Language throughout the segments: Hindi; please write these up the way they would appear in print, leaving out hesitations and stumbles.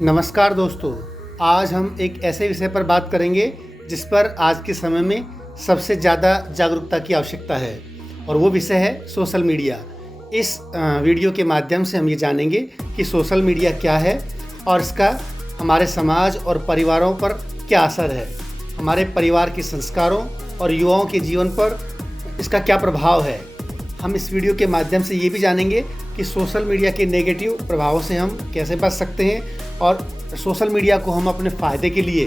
नमस्कार दोस्तों, आज हम एक ऐसे विषय पर बात करेंगे जिस पर आज के समय में सबसे ज़्यादा जागरूकता की आवश्यकता है और वो विषय है सोशल मीडिया। इस वीडियो के माध्यम से हम ये जानेंगे कि सोशल मीडिया क्या है और इसका हमारे समाज और परिवारों पर क्या असर है, हमारे परिवार के संस्कारों और युवाओं के जीवन पर इसका क्या प्रभाव है। हम इस वीडियो के माध्यम से ये भी जानेंगे कि सोशल मीडिया के नेगेटिव प्रभावों से हम कैसे बच सकते हैं और सोशल मीडिया को हम अपने फ़ायदे के लिए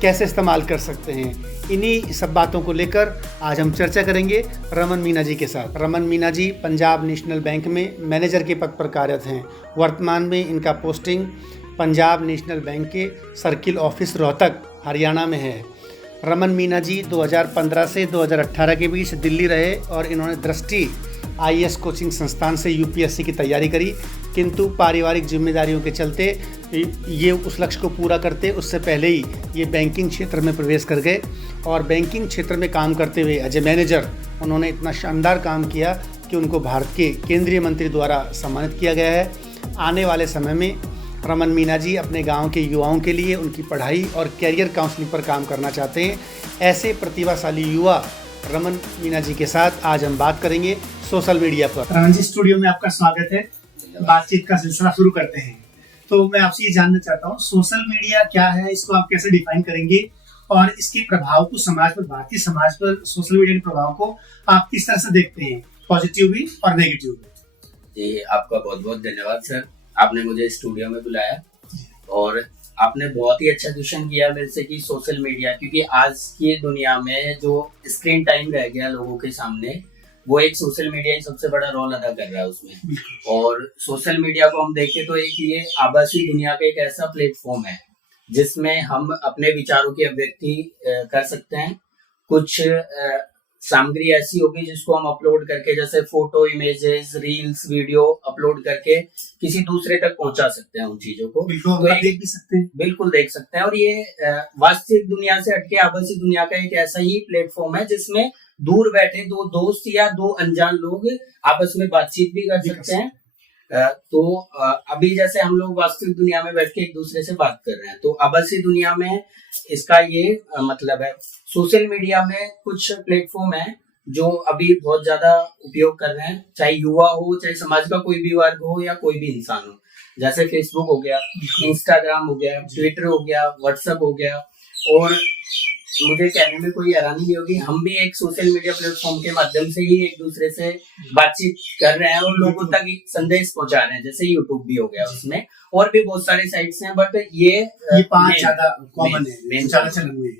कैसे इस्तेमाल कर सकते हैं। इन्हीं सब बातों को लेकर आज हम चर्चा करेंगे रमन मीना जी के साथ। रमन मीना जी पंजाब नेशनल बैंक में मैनेजर के पद पर कार्यरत हैं। वर्तमान में इनका पोस्टिंग पंजाब नेशनल बैंक के सर्किल ऑफिस रोहतक हरियाणा में है। रमन मीना जी 2015 से 2018 के बीच दिल्ली रहे और इन्होंने दृष्टि आईएएस कोचिंग संस्थान से यूपीएससी की तैयारी करी, किंतु पारिवारिक जिम्मेदारियों के चलते ये उस लक्ष्य को पूरा करते उससे पहले ही ये बैंकिंग क्षेत्र में प्रवेश कर गए और बैंकिंग क्षेत्र में काम करते हुए एज ए मैनेजर उन्होंने इतना शानदार काम किया कि उनको भारत के केंद्रीय मंत्री द्वारा सम्मानित किया गया है। आने वाले समय में रमन मीना जी अपने गांव के युवाओं के लिए उनकी पढ़ाई और कैरियर काउंसलिंग पर काम करना चाहते हैं। ऐसे प्रतिभाशाली युवा रमन मीना जी के साथ आज हम बात करेंगे सोशल मीडिया पर। रमन जी, स्टूडियो में आपका स्वागत है। बातचीत का सिलसिला शुरू करते हैं। तो मैं आपसे ये जानना चाहता हूँ, सोशल मीडिया क्या है, इसको आप कैसे डिफाइन करेंगे और इसके प्रभाव को समाज पर, भारतीय समाज पर सोशल मीडिया के प्रभाव को आप किस तरह से देखते हैं, पॉजिटिव भी और नेगेटिव भी? जी, आपका बहुत बहुत धन्यवाद सर, आपने मुझे स्टूडियो में बुलाया और आपने बहुत ही अच्छा क्वेश्चन किया मेरे से कि सोशल मीडिया, क्योंकि आज की दुनिया में जो स्क्रीन टाइम रह गया लोगों के सामने, वो एक सोशल मीडिया ही सबसे बड़ा रोल अदा कर रहा है उसमें। और सोशल मीडिया को हम देखें तो एक ये आभासी दुनिया का एक ऐसा प्लेटफॉर्म है जिसमें हम अपने विचारों की अभिव्यक्ति कर सकते हैं। कुछ सामग्री ऐसी होगी जिसको हम अपलोड करके, जैसे photo, images, reels, video upload करके किसी दूसरे तक पहुंचा सकते हैं उन चीजों को। तो देख भी सकते हैं, बिल्कुल देख सकते हैं। और ये वास्तविक दुनिया से हटके आभासी दुनिया का एक ऐसा ही प्लेटफॉर्म है जिसमें दूर बैठे दो दोस्त या दो अनजान लोग आपस में बातचीत भी कर सकते हैं। तो अभी जैसे हम लोग वास्तविक दुनिया में बैठ के एक दूसरे से बात कर रहे हैं, तो आभासी दुनिया में इसका ये मतलब है। सोशल मीडिया में कुछ प्लेटफॉर्म है जो अभी बहुत ज्यादा उपयोग कर रहे हैं, चाहे युवा हो, चाहे समाज का कोई भी वर्ग हो या कोई भी इंसान हो। जैसे फेसबुक हो गया, इंस्टाग्राम हो गया, ट्विटर हो गया, व्हाट्सएप हो गया। और मुझे कहने में कोई हैरानी नहीं होगी, हम भी एक सोशल मीडिया प्लेटफॉर्म के माध्यम से ही एक दूसरे से बातचीत कर रहे हैं और लोगों तक संदेश पहुंचा रहे हैं। जैसे यूट्यूब भी हो गया, उसमें और भी बहुत सारे साइट्स हैं, बट ये 5 ज्यादा कॉमन है, ज्यादा चलन हुए।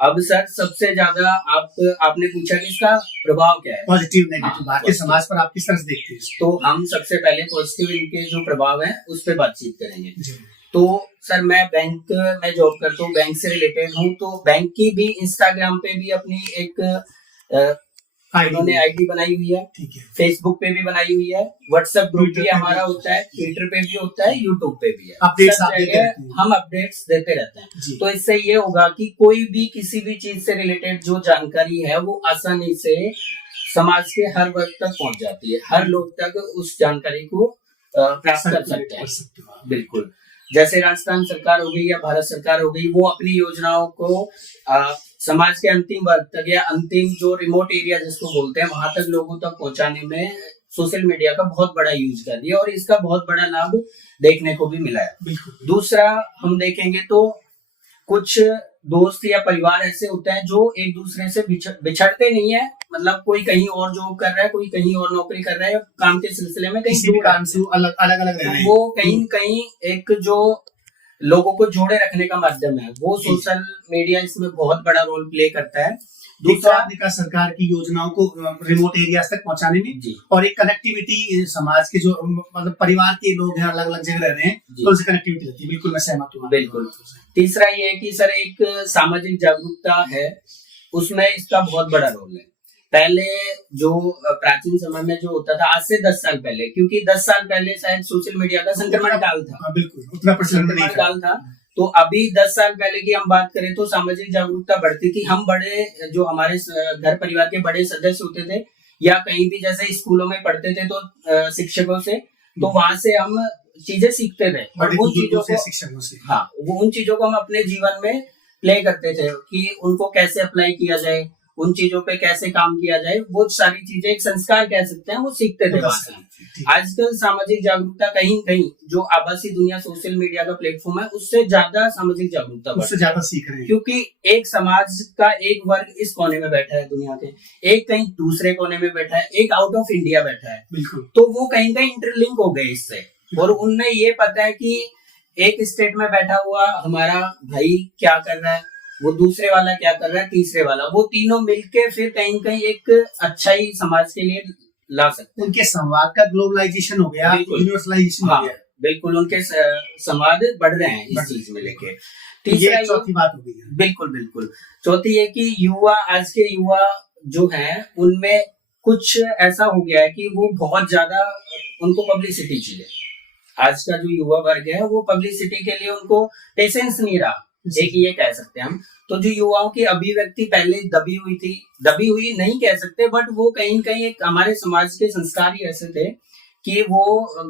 अब सर सबसे ज्यादा आपने पूछा कि इसका प्रभाव क्या है, पॉजिटिव नेगेटिव, भारतीय समाज पर आप किस तरह से देखते हैं? तो हम सबसे पहले पॉजिटिव इनके जो प्रभाव है उस पर बातचीत करेंगे। तो सर मैं बैंक में जॉब करता हूँ, बैंक से रिलेटेड हूँ, तो बैंक की भी इंस्टाग्राम पे भी अपनी एक उन्होंने आईडी बनाई हुई है, ठीक है, फेसबुक पे भी बनाई हुई है, व्हाट्सएप ग्रुप भी हमारा होता है, ट्विटर पे भी होता है, यूट्यूब पे भी है। हम अपडेट्स देते रहते हैं। तो इससे ये होगा कि कोई भी किसी भी चीज से रिलेटेड जो जानकारी है वो आसानी से समाज के हर वर्ग तक पहुंच जाती है, हर लोग तक उस जानकारी को प्राप्त कर सकते हैं। बिल्कुल, जैसे राजस्थान सरकार हो गई या भारत सरकार हो गई, वो अपनी योजनाओं को समाज के अंतिम वर्ग तक या अंतिम जो रिमोट एरिया जिसको बोलते हैं वहां तक लोगों तक पहुंचाने में सोशल मीडिया का बहुत बड़ा यूज कर दिया और इसका बहुत बड़ा लाभ देखने को भी मिला है। दूसरा हम देखेंगे तो कुछ दोस्त या परिवार ऐसे होते हैं जो एक दूसरे से बिछड़ते नहीं है, मतलब कोई कहीं और जॉब कर रहा है, कोई कहीं और नौकरी कर रहा है, काम के सिलसिले में कहीं काम से अलग अलग रह रहे हैं, वो कहीं कहीं एक जो लोगों को जोड़े रखने का माध्यम है, वो सोशल मीडिया इसमें बहुत बड़ा रोल प्ले करता है। दूसरा आपने कहा सरकार की योजनाओं को रिमोट एरिया तक पहुंचाने में जी, और एक कनेक्टिविटी समाज के जो मतलब परिवार के लोग हैं अलग अलग जगह रह रहे हैं, तो उनसे कनेक्टिविटी रहती है। बिल्कुल मैं सहमत हूँ। बिल्कुल। तीसरा ये है कि सर एक सामाजिक जागरूकता है, उसमें इसका बहुत बड़ा रोल है। पहले जो प्राचीन समय में जो होता था, आज से 10 साल पहले, क्योंकि 10 साल पहले शायद सोशल मीडिया का संक्रमण काल था, बिल्कुल उतना संक्रमण काल था। तो अभी 10 साल पहले की हम बात करें तो सामाजिक जागरूकता बढ़ती थी। हम बड़े जो हमारे घर परिवार के बड़े सदस्य होते थे या कहीं भी जैसे स्कूलों में पढ़ते थे तो शिक्षकों से, तो वहां से हम चीजें सीखते थे और उन चीजों को शिक्षकों से हाँ वो उन चीजों को हम अपने जीवन में प्ले करते थे कि उनको कैसे अप्लाई किया जाए, उन चीजों पे कैसे काम किया जाए, वो सारी चीजें एक संस्कार कह सकते हैं, वो सीखते थे वहां से। आजकल सामाजिक जागरूकता कहीं कहीं जो आभासी दुनिया सोशल मीडिया का प्लेटफॉर्म है उससे ज्यादा सामाजिक जागरूकता उससे ज्यादा सीख रहे हैं, क्योंकि एक समाज का एक वर्ग इस कोने में बैठा है दुनिया के, एक कहीं दूसरे कोने में बैठा है, एक आउट ऑफ इंडिया बैठा है, बिल्कुल। तो वो कहीं कहीं इंटरलिंक हो गए इससे, और उनमें ये पता है कि एक स्टेट में बैठा हुआ हमारा भाई क्या कर रहा है, वो दूसरे वाला क्या कर रहा है, तीसरे वाला, वो तीनों मिलके फिर कहीं कहीं एक अच्छा ही समाज के लिए ला सकते हैं। उनके संवाद का ग्लोबलाइजेशन हो गया, यूनिवर्सलाइजेशन हो गया, बिल्कुल उनके संवाद बढ़ रहे हैं इस चीज में लेके। तीसरा चौथी बात हो गई, बिल्कुल बिल्कुल चौथी है कि युवा, आज के युवा जो हैं उनमें कुछ ऐसा हो गया है कि वो बहुत ज्यादा उनको पब्लिसिटी चाहिए। आज का जो युवा वर्ग है वो पब्लिसिटी के लिए उनको पेशेंस नहीं रहा, एक ये कह सकते हैं हम। तो जो युवाओं की अभिव्यक्ति पहले दबी हुई थी, दबी हुई नहीं कह सकते, बट वो कहीं कहीं एक हमारे समाज के संस्कार ही ऐसे थे कि वो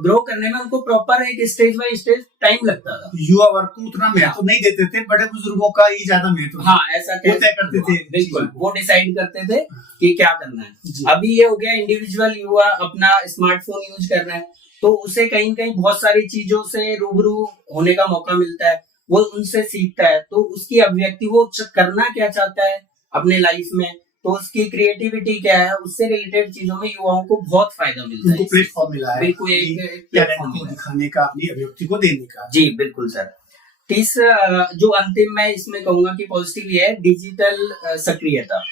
ग्रो करने में उनको प्रॉपर एक स्टेज बाय स्टेज टाइम लगता था। युवा वर्ग को उतना महत्व नहीं देते थे, बड़े बुजुर्गों का ही ज्यादा महत्व, हाँ ऐसा तय करते थे, बिल्कुल वो डिसाइड करते थे कि क्या करना है। अभी ये हो गया इंडिविजुअल युवा अपना स्मार्टफोन यूज कर रहे हैं, तो उसे कहीं कहीं बहुत सारी चीजों से रूबरू होने का मौका मिलता है, वो उनसे सीखता है, तो उसकी अभिव्यक्ति वो करना क्या चाहता है अपने लाइफ में, तो उसकी क्रिएटिविटी क्या है, उससे रिलेटेड चीजों में युवाओं को बहुत फायदा मिलता है, प्लेटफॉर्म मिला है, बिल्कुल एक प्लेटफॉर्म दिखाने का, अपनी अभिव्यक्ति को देने का। जी बिल्कुल सर। तीसरा जो अंतिम मैं इसमें कहूंगा कि पॉजिटिव ये है डिजिटल सक्रियता।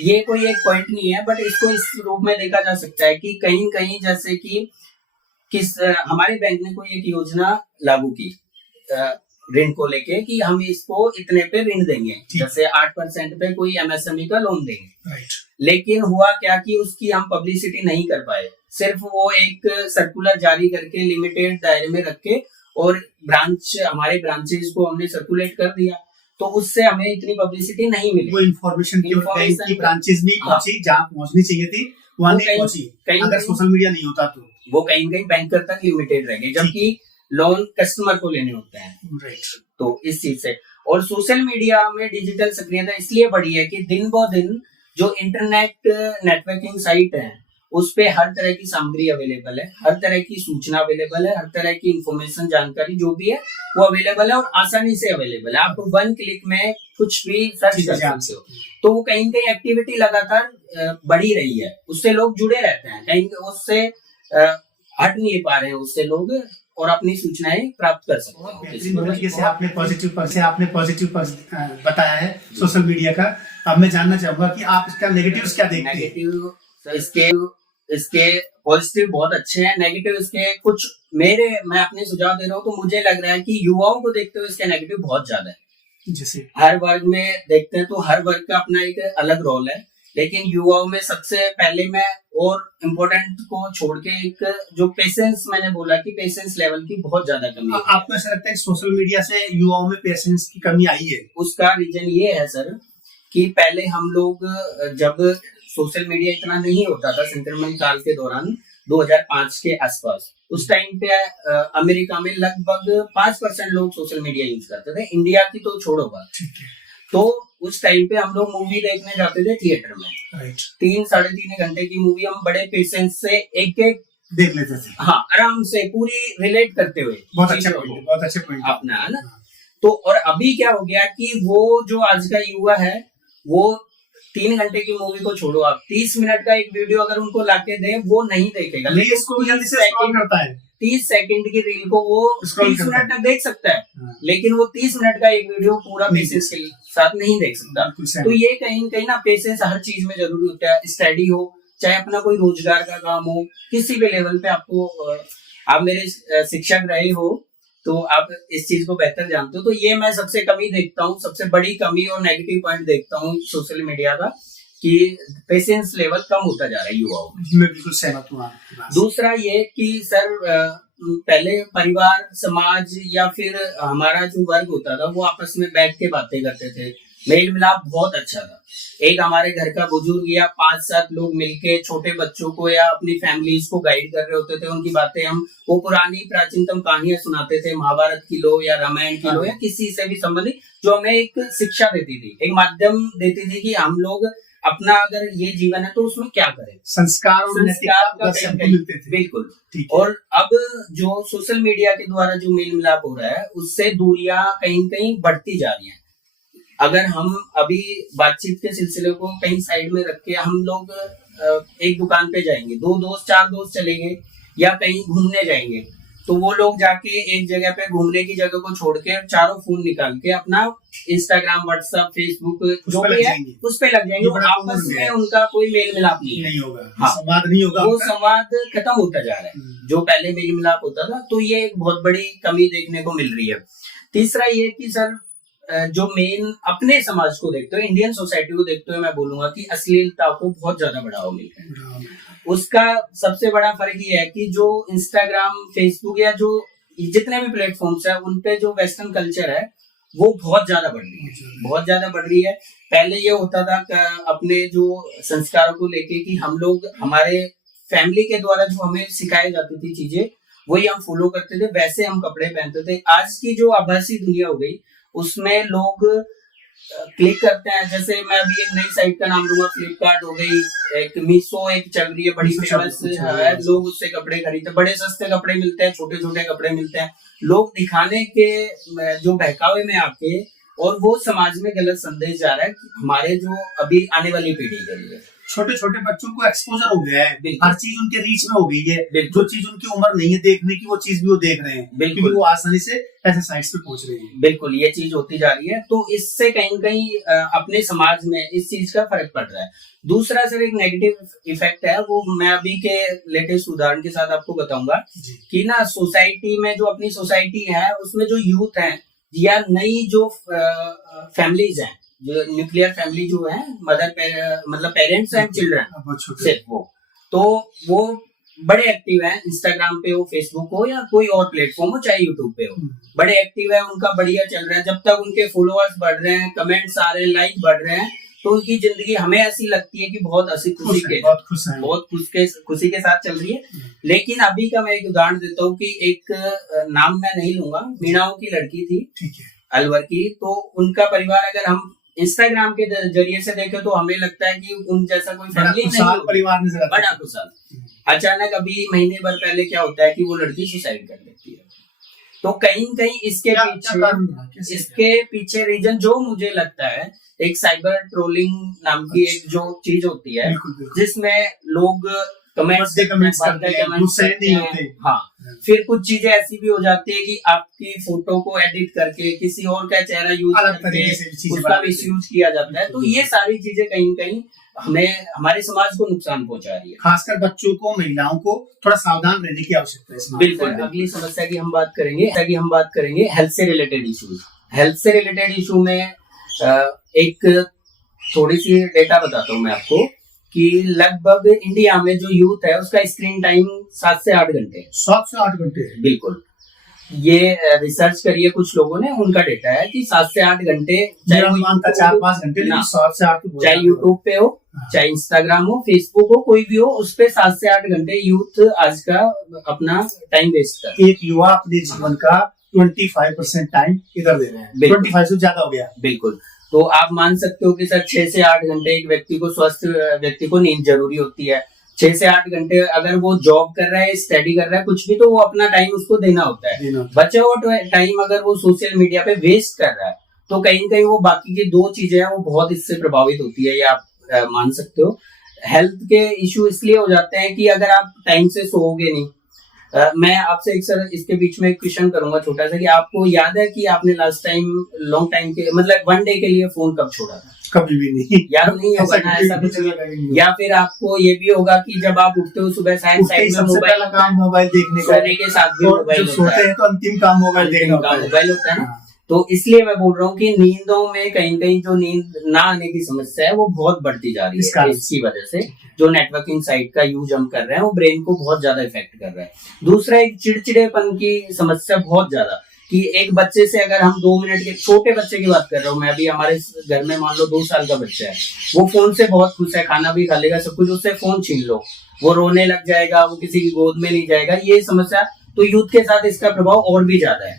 ये कोई एक पॉइंट नहीं है, बट इसको इस रूप में देखा जा सकता है कि कहीं कहीं जैसे कि हमारे बैंक ने कोई एक योजना लागू की ऋण को लेके कि हम इसको इतने पे ऋण देंगे, जैसे 8% पे कोई एमएसएमई का लोन देंगे, लेकिन हुआ क्या कि उसकी हम पब्लिसिटी नहीं कर पाए, सिर्फ वो एक सर्कुलर जारी करके लिमिटेड दायरे में रख के और हमारे ब्रांचेस को हमने सर्कुलेट कर दिया, तो उससे हमें इतनी पब्लिसिटी नहीं मिली। वो इन्फॉर्मेशन की ब्रांचेस में पहुंची जहाँ पहुंचनी चाहिए थी, वहाँ नहीं पहुंची। अगर सोशल मीडिया नहीं होता तो वो कहीं कहीं बैंकर तक लिमिटेड रह गए, जबकि लोन कस्टमर को लेने होते हैं। तो इस चीज से, और सोशल मीडिया में डिजिटल सक्रियता इसलिए बढ़ी है कि दिन ब दिन जो इंटरनेट नेटवर्किंग साइट है उस पे हर तरह की सामग्री अवेलेबल है, हर तरह की सूचना अवेलेबल है, हर तरह की इंफॉर्मेशन जानकारी जो भी है वो अवेलेबल है और आसानी से अवेलेबल है। आप 1 क्लिक में कुछ भी सर्च कर सकते हो, तो वो कहीं कहीं एक्टिविटी लगातार बढ़ी रही है, उससे लोग जुड़े रहते हैं, कहीं उससे हट नहीं पा रहे हैं उससे लोग, और अपनी सूचनाएं प्राप्त कर सकते हैं। आपने पॉजिटिव बताया है सोशल मीडिया का। अब मैं जानना चाहूंगा कि आप इसका नेगेटिव्स क्या देखते हैं? नेगेटिव इसके पॉजिटिव बहुत अच्छे हैं, नेगेटिव इसके कुछ मैं अपने सुझाव दे रहा हूँ, तो मुझे लग रहा है कि युवाओं को देखते हुए इसके नेगेटिव बहुत ज्यादा है। जैसे हर वर्ग में देखते हैं तो हर वर्ग का अपना एक अलग रोल है, लेकिन युवाओं में सबसे पहले मैं और इम्पोर्टेंट को छोड़ के एक जो पेशेंस, मैंने बोला कि पेशेंस लेवल की बहुत ज्यादा कमी है। आपको ऐसा लगता है कि सोशल मीडिया से युवाओं में पेशेंस की कमी आई है? उसका रीजन ये है सर कि पहले हम लोग जब सोशल मीडिया इतना नहीं होता था, संक्रमण काल के दौरान 2005 के आसपास, उस टाइम पे अमेरिका में लगभग 5% लोग सोशल मीडिया यूज करते थे, इंडिया की तो छोड़ो बात। तो उस टाइम पे हम लोग मूवी देखने जाते थे थिएटर में, 3-3.5 घंटे की मूवी हम बड़े पेशेंस से एक देख लेते थे, हाँ आराम से पूरी रिलेट करते हुए। बहुत अच्छे पॉइंट अपना है ना। तो और अभी क्या हो गया कि वो जो आज का युवा है वो 3 घंटे की मूवी को छोड़ो, आप 30 मिनट का एक वीडियो अगर उनको लाके दें वो नहीं देखेगा, लेकिन इसको जल्दी से स्क्रॉल करता है। 30 सेकंड की रील को वो 30 मिनट तक देख सकता है, लेकिन वो 30 मिनट का एक वीडियो पूरा पेशेंस के साथ नहीं देख सकता। तो ये कहीं कहीं ना पेशेंस हर चीज में जरूरी होता है, स्टडी हो चाहे अपना कोई रोजगार का काम हो, किसी भी लेवल पे आपको, आप मेरे शिक्षक रहे हो तो आप इस चीज को बेहतर जानते हो। तो ये मैं सबसे कमी देखता हूँ, सबसे बड़ी कमी और नेगेटिव पॉइंट देखता हूँ सोशल मीडिया का, कि पेशेंस लेवल कम होता जा रहा है युवाओं में। मैं बिल्कुल सहमत हूँ। दूसरा ये कि सर पहले परिवार, समाज या फिर हमारा जो वर्ग होता था वो आपस में बैठ के बातें करते थे, मेल मिलाप बहुत अच्छा था। एक हमारे घर का बुजुर्ग या 5-7 लोग मिलके छोटे बच्चों को या अपनी फैमिलीज को गाइड कर रहे होते थे, उनकी बातें हम वो पुरानी प्राचीनतम कहानियां सुनाते थे, महाभारत की लो या रामायण की लो या किसी से भी संबंधित, जो हमें एक शिक्षा देती थी, एक माध्यम देती थी कि हम लोग अपना अगर ये जीवन है तो उसमें क्या करें, संस्कार और नैतिकता मिलते थे। बिल्कुल। और अब जो सोशल मीडिया के द्वारा जो मेल मिलाप हो रहा है उससे दूरियां कहीं कहीं बढ़ती जा रही हैं। अगर हम अभी बातचीत के सिलसिले को कहीं साइड में रख के हम लोग एक दुकान पे जाएंगे, 2 दोस्त 4 दोस्त चलेंगे या कहीं घूमने जाएंगे, तो वो लोग जाके एक जगह पे घूमने की जगह को छोड़ के चारों फोन निकाल के अपना इंस्टाग्राम, व्हाट्सएप, फेसबुक जो भी है उस पे लग जाएंगे और आपस में उनका कोई मेल मिलाप नहीं होगा। हाँ, संवाद नहीं होगा, वो संवाद खत्म होता जा रहा है। जो पहले मेल मिलाप होता था, तो ये एक बहुत बड़ी कमी देखने को मिल रही है। तीसरा ये कि सर जो मेन अपने समाज को देखते हो, इंडियन सोसाइटी को देखते हुए मैं बोलूंगा कि अश्लीलता को बहुत ज्यादा बढ़ावा मिल रहा है। उसका सबसे बड़ा फर्क ये है कि जो इंस्टाग्राम, फेसबुक या जो जितने भी प्लेटफॉर्म्स है उन पे जो वेस्टर्न कल्चर है वो बहुत ज्यादा बढ़ रही है, बहुत ज्यादा बढ़ रही है। पहले ये होता था अपने जो संस्कारों को लेके कि हम लोग हमारे फैमिली के द्वारा जो हमें सिखाई जाती थी चीजें वही हम फॉलो करते थे, वैसे हम कपड़े पहनते थे। आज की जो आभासी दुनिया हो गई उसमें लोग क्लिक करते हैं, जैसे मैं अभी एक नई साइट का नाम लूंगा, फ्लिपकार्ट हो गई, एक मीशो एक चल रही है, बड़ी फेमस है, लोग उससे कपड़े खरीदते हैं, बड़े सस्ते कपड़े मिलते हैं, छोटे छोटे कपड़े मिलते हैं, लोग दिखाने के जो बहकावे में आके, और वो समाज में गलत संदेश जा रहा है कि हमारे जो अभी आने वाली पीढ़ी के लिए छोटे छोटे बच्चों को एक्सपोजर हो गया है, हर चीज उनके रीच में हो गई है, जो चीज उनकी उम्र नहीं है देखने की वो चीज भी वो देख रहे हैं, क्योंकि वो आसानी से ऐसे साइट्स पे पहुंच रहे हैं। बिल्कुल, ये चीज होती जा रही है, तो इससे कहीं कहीं अपने समाज में इस चीज का फर्क पड़ रहा है। दूसरा सर एक नेगेटिव इफेक्ट है, वो मैं अभी के लेटेस्ट उदाहरण के साथ आपको बताऊंगा कि ना सोसाइटी में जो अपनी सोसाइटी है उसमें जो यूथ है या नई जो फैमिलीज हैं, जो न्यूक्लियर फैमिली जो है, मतलब पेरेंट्स एंड चिल्ड्रन सिर्फ वो बड़े एक्टिव है इंस्टाग्राम पे हो, फेसबुक हो या कोई और प्लेटफॉर्म हो, चाहे यूट्यूब पे हो, बड़े एक्टिव है, उनका बढ़िया चल रहा है। जब तक उनके फॉलोअर्स बढ़ रहे हैं, कमेंट्स आ रहे हैं, लाइक बढ़ रहे हैं, तो उनकी जिंदगी हमें ऐसी लगती है कि बहुत हंसी खुशी के खुशी के साथ चल रही है। लेकिन अभी का मैं एक उदाहरण देता हूँ कि एक नाम मैं नहीं लूंगा, मीणाओं की लड़की थी अलवर की, तो उनका परिवार अगर हम इंस्टाग्राम के जरिए से देखें तो हमें लगता है कि उन जैसा कोई फैमिली नहीं, परिवार में बड़ा खुशहाल। अचानक अभी महीने भर पहले क्या होता है कि वो लड़की सुसाइड कर लेती है। तो कहीं कहीं इसके पीछे रीजन जो मुझे लगता है, एक साइबर ट्रोलिंग नाम की एक जो चीज होती है जिसमें लोग कमेंट्स करते हैं। हाँ, फिर कुछ चीजें ऐसी भी हो जाती है कि आपकी फोटो को एडिट करके किसी और का चेहरा यूज करके उसका मिसयूज किया जाता है। तो ये सारी चीजें कहीं कहीं हमें हमारे समाज को नुकसान पहुंचा रही है, खासकर बच्चों को, महिलाओं को थोड़ा सावधान रहने की आवश्यकता है। बिल्कुल। अगली समस्या की हम बात करेंगे हेल्थ से रिलेटेड इश्यूज। हेल्थ से रिलेटेड इशू में एक थोड़ी सी डेटा बताता हूँ मैं आपको कि लगभग इंडिया में जो यूथ है उसका स्क्रीन टाइम 7 से 8 घंटे है। 7 से 8 घंटे है, बिल्कुल। ये रिसर्च करिए कुछ लोगों ने, उनका डेटा है कि 7 से 8 घंटे, चाहे 4-5 घंटे, 7 से 8 चाहे यूट्यूब पे हो, चाहे इंस्टाग्राम हो, फेसबुक हो, कोई भी हो, उस पे 7 से 8 घंटे यूथ आज का अपना टाइम वेस्ट कर। एक युवा अपने जीवन का 25% टाइम इधर दे रहे हैं, 25 से ज्यादा हो गया। बिल्कुल। तो आप मान सकते हो कि सर 6 से 8 घंटे एक व्यक्ति को, स्वस्थ व्यक्ति को नींद जरूरी होती है। 6 से 8 घंटे अगर वो जॉब कर रहा है, स्टडी कर रहा है, कुछ भी, तो वो अपना टाइम उसको देना होता है। बचा हुआ टाइम अगर वो सोशल मीडिया पे वेस्ट कर रहा है तो कहीं कहीं वो बाकी की 2 चीजें हैं वो बहुत इससे प्रभावित होती है, ये आप मान सकते हो। हेल्थ के इश्यू इसलिए हो जाते हैं कि अगर आप टाइम से सोओगे नहीं। मैं आपसे एक सर इसके बीच में एक क्वेश्चन करूंगा छोटा सा, कि आपको याद है कि आपने लास्ट टाइम लॉन्ग टाइम के मतलब 1 डे के लिए फोन कब छोड़ा था? कभी भी नहीं। याद नहीं होगा ना ऐसा कुछ? या फिर आपको ये भी होगा कि जब आप उठते हो सुबह साइड में मोबाइल देखने का, सोने के साथ भी मोबाइल होता है, तो अंतिम काम मोबाइल देखना होता है ना। तो इसलिए मैं बोल रहा हूँ कि नींदों में कहीं कहीं जो नींद ना आने की समस्या है वो बहुत बढ़ती जा रही है। इसकी वजह से जो नेटवर्किंग साइट का यूज हम कर रहे हैं वो ब्रेन को बहुत ज्यादा इफेक्ट कर रहा है। दूसरा, एक चिड़चिड़ेपन की समस्या बहुत ज्यादा, कि एक बच्चे से अगर हम 2 मिनट के, छोटे बच्चे की बात कर रहा हूँ मैं, अभी हमारे घर में मान लो 2 साल का बच्चा है, वो फोन से बहुत खुश है, खाना भी खा लेगा सब कुछ, उससे फोन छीन लो वो रोने लग जाएगा, वो किसी की गोद में नहीं जाएगा, ये समस्या। तो यूथ के साथ इसका प्रभाव और भी ज्यादा है,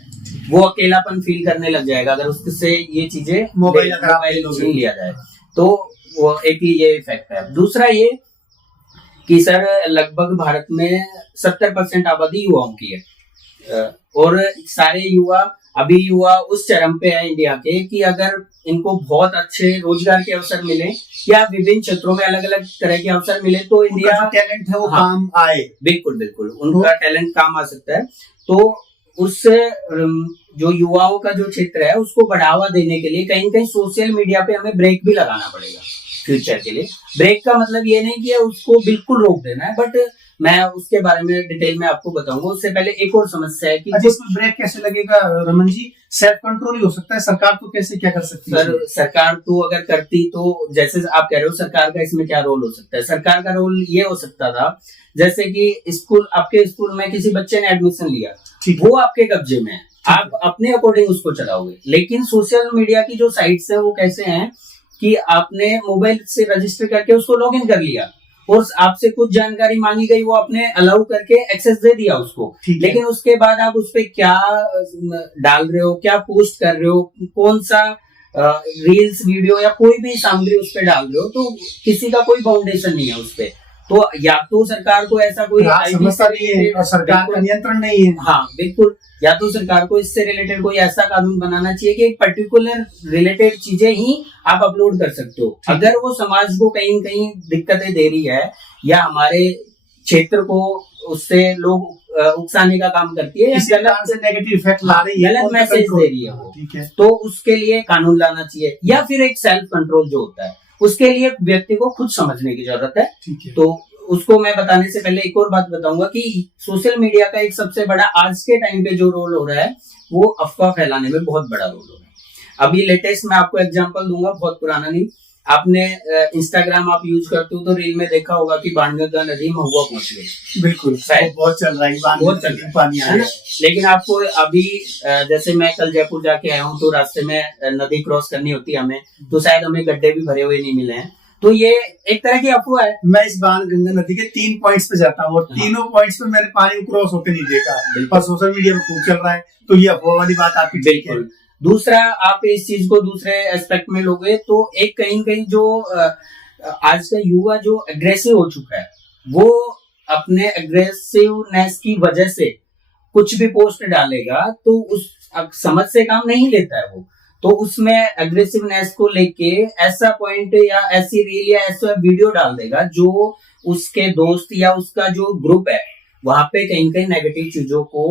वो अकेलापन फील करने लग जाएगा अगर उससे ये चीजें मोबाइल छीन लिया जाए, तो वो एक ही ये इफेक्ट है। दूसरा ये कि सर लगभग भारत में 70% आबादी युवाओं की है, और सारे युवा उस चरम पे है इंडिया के कि अगर इनको बहुत अच्छे रोजगार के अवसर मिले या विभिन्न क्षेत्रों में अलग अलग तरह के अवसर मिले तो इंडिया टैलेंट है वो हाँ, काम आए। बिल्कुल बिल्कुल उनका टैलेंट काम आ सकता है। तो उस जो युवाओं का जो क्षेत्र है उसको बढ़ावा देने के लिए कहीं कहीं सोशल मीडिया पे हमें ब्रेक भी लगाना पड़ेगा फ्यूचर के लिए। ब्रेक का मतलब ये नहीं कि उसको बिल्कुल रोक देना है, बट मैं उसके बारे में डिटेल में आपको बताऊंगा। उससे पहले एक और समस्या है कि इसमें ब्रेक कैसे लगेगा रमन जी? सेल्फ कंट्रोल ही हो सकता है, सरकार तो कैसे क्या कर सकती है? सर सरकार तो अगर करती तो, जैसे आप कह रहे हो सरकार का इसमें क्या रोल हो सकता है, सरकार का रोल ये हो सकता था जैसे कि स्कूल, आपके स्कूल में किसी बच्चे ने एडमिशन लिया, वो आपके कब्जे में है, आप अपने अकॉर्डिंग उसको चलाओगे। लेकिन सोशल मीडिया की जो साइट्स है वो कैसे हैं कि आपने मोबाइल से रजिस्टर करके उसको लॉगिन कर लिया और आपसे कुछ जानकारी मांगी गई, वो आपने अलाउ करके एक्सेस दे दिया उसको, लेकिन उसके बाद आप उस पर क्या डाल रहे हो, क्या पोस्ट कर रहे हो, कौन सा रील्स वीडियो या कोई भी सामग्री उस पर डाल रहे हो, तो किसी का कोई बाउंडेशन नहीं है उस पर। तो या तो सरकार को ऐसा कोई समस्या नहीं है और सरकार का नियंत्रण नहीं है। हाँ बिल्कुल, या तो सरकार को इससे रिलेटेड कोई ऐसा कानून बनाना चाहिए कि एक पर्टिकुलर रिलेटेड चीजें ही आप अपलोड कर सकते हो। अगर वो समाज को कहीं कहीं दिक्कतें दे रही है या हमारे क्षेत्र को उससे लोग उकसाने का काम करती है या गलत से नेगेटिव इफेक्ट ला रही है, गलत मैसेज दे रही है वो, तो उसके लिए कानून लाना चाहिए। या फिर एक सेल्फ कंट्रोल जो होता है उसके लिए व्यक्ति को खुद समझने की जरूरत है। तो उसको मैं बताने से पहले एक और बात बताऊंगा कि सोशल मीडिया का एक सबसे बड़ा आज के टाइम पे जो रोल हो रहा है वो अफवाह फैलाने में बहुत बड़ा रोल हो रहा है। अभी लेटेस्ट मैं आपको एग्जांपल दूंगा, बहुत पुराना नहीं, आपने इंस्टाग्राम आप यूज करते हो तो रील में देखा होगा कि बाणगंगा नदी महुआ पहुंच गई। बिल्कुल बहुत चल रहा है, बहुत चल रहा है, पानी आ रहा है। लेकिन आपको अभी जैसे मैं कल जयपुर जाके आया हूँ तो रास्ते में नदी क्रॉस करनी होती है हमें, तो शायद हमें गड्ढे भी भरे हुए नहीं मिले हैं, तो ये एक तरह की अफवाह है। मैं इस बार गंगा नदी के 3 पॉइंट्स पे जाता हूँ और तीनों पॉइंट्स पे मैंने पानी क्रॉस होते नहीं देखा, पर सोशल मीडिया में खूब चल रहा है, तो ये अफवाह वाली बात आपकी बिल्कुल। दूसरा, आप इस चीज को दूसरे एस्पेक्ट में लोगे तो एक कहीं कहीं जो आज का युवा जो एग्रेसिव हो चुका है, वो अपने एग्रेसिवनेस की वजह से कुछ भी पोस्ट डालेगा तो उस समझ से काम नहीं लेता है वो, तो उसमें एग्रेसिवनेस को लेके ऐसा पॉइंट या ऐसी रील या ऐसा वीडियो डाल देगा जो उसके दोस्त या उसका जो ग्रुप है वहां पे कहीं कहीं नेगेटिव चीजों को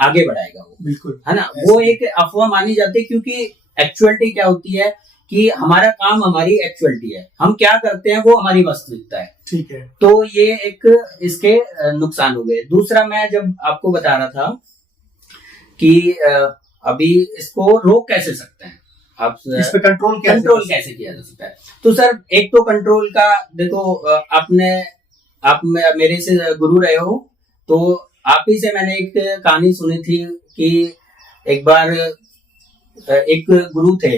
आगे बढ़ाएगा वो, बिल्कुल है ना। वो एक अफवाह मानी जाती है क्योंकि एक्चुअलिटी क्या होती है कि हमारा काम हमारी एक्चुअलिटी है, हम क्या करते हैं वो हमारी वास्तविकता है, ठीक है। तो ये एक इसके नुकसान हो गए। दूसरा, मैं जब आपको बता रहा था कि अभी इसको रोक कैसे सकते हैं, आप इस पे कंट्रोल कैसे किया जा सकता है, तो सर एक तो कंट्रोल का देखो, आप मेरे से गुरु रहे हो तो आप ही से मैंने एक कहानी सुनी थी कि एक बार एक गुरु थे